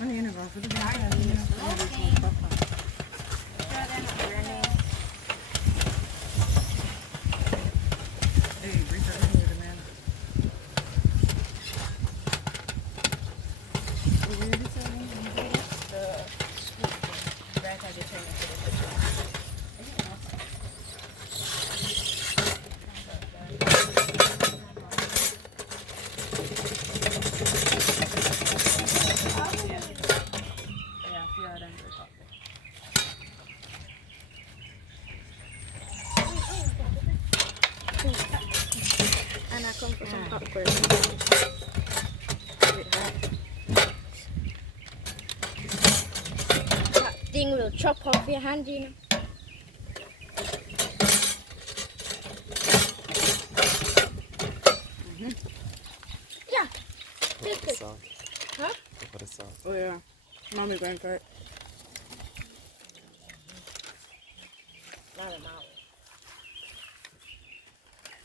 Men ene var, for det var jeg lige nu. Jeg ved ikke, hvor det Hey, Rita, det er det, man. And I come for some popcorn. That thing will chop off your hand, you know. Yeah. Take it. Huh? Put the sauce. Oh, yeah. Mommy going for it. Not an hour.